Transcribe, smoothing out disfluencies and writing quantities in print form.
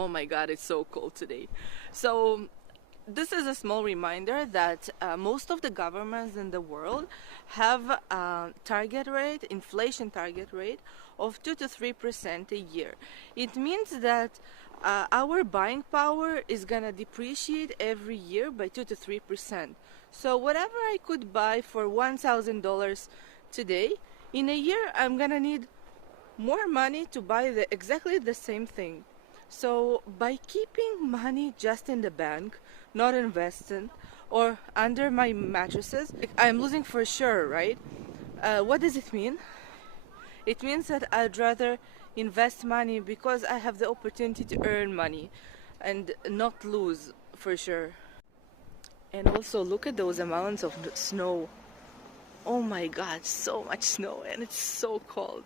Oh my god, it's so cold today. So this is a small reminder that most of the governments in the world have a target rate, inflation target rate of 2 to 3% a year. It means that our buying power is gonna depreciate every year by 2 to 3%. So whatever I could buy for $1,000 today, in a year I'm gonna need more money to buy exactly the same thing. So by keeping money just in the bank, not investing or under my mattresses, I'm losing for sure, right? What does it mean? It means that I'd rather invest money because I have the opportunity to earn money and not lose for sure. And also look at those amounts of snow. Oh my god, so much snow and it's so cold.